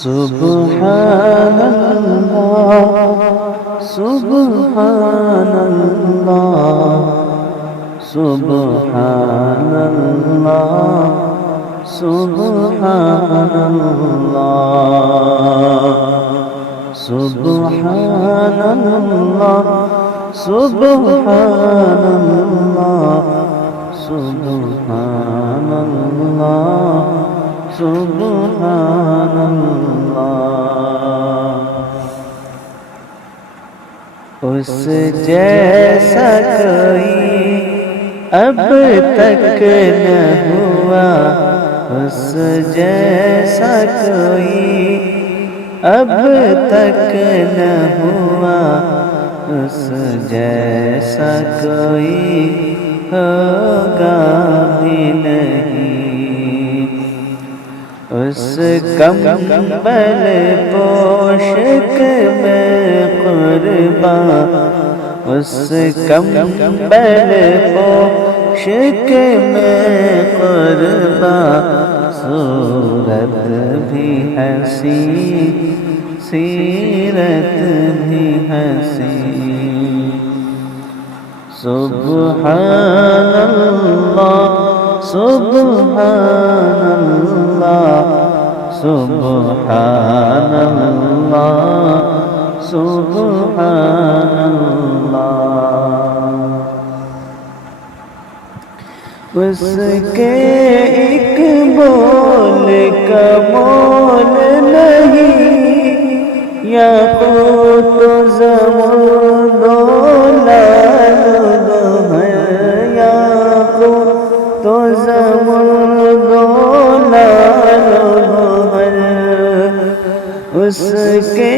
Subhanallah, Subhanallah, Subhanallah, Subhanallah, Subhanallah, Subhanallah, Subhanallah, Subhanallah. اس جیسا کوئی اب تک نہ ہوا، اس جیسا کوئی اب تک نہ ہوا، اس جیسا کوئی ہوگا بھی نہیں۔ اس کمبل پوشک میں قرباں، اس کمبل پوشک میں قرباں، صورت بھی حسین سیرت بھی حسین۔ سبحان اللہ، سبحان اللہ، سبحان اللہ، سبحان اللہ۔ اس کے ایک بول کا مول نہیں، یاقوت و زمرد و لعل ہے، یاقوت و زمرد و لعل ہے۔ اس کے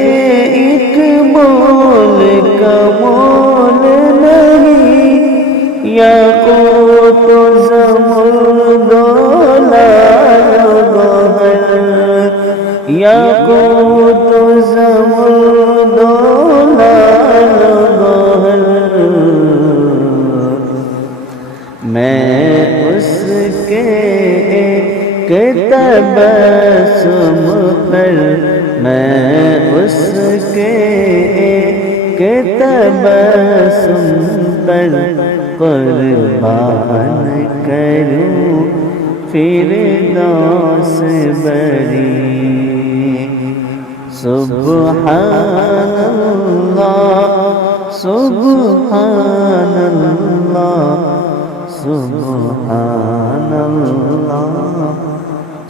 ایک مول کا مول نہیں، یاقوت و زمرد و لعل ہے، یاقوت و زمرد و لعل ہے۔ میں اس کے ایک تبسم پر، میں اس کے ایک تبسم پر قربان کروں فردوس بری۔ سبحان اللہ، سبحان اللہ، سبحان اللہ،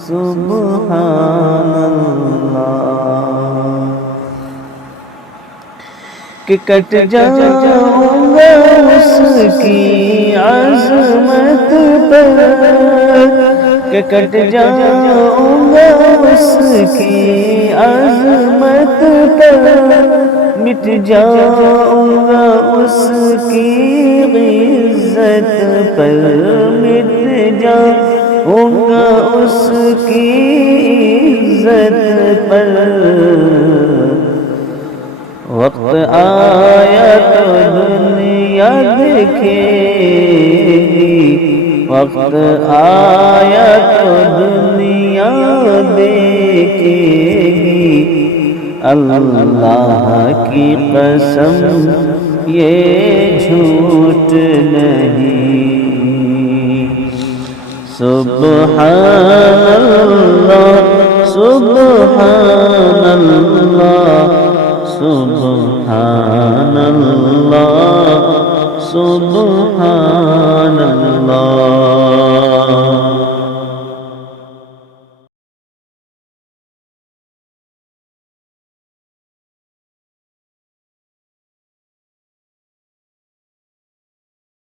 سبحان اللہ۔ کہ کٹ جاؤں گا اس کی عظمت پر، کہ کٹ جاؤں گا اس کی عظمت پر، مٹ جاؤں گا اس کی عزت پر، مٹ جاؤں گا اس کی عزت پر۔ وقت آیا تو دنیا دیکھے گی، وقت آیا تو دنیا دیکھے گی، اللہ کی قسم یہ جھوٹ نہیں۔ سبحان اللہ، سبحان اللہ، سبحان اللہ، سبحان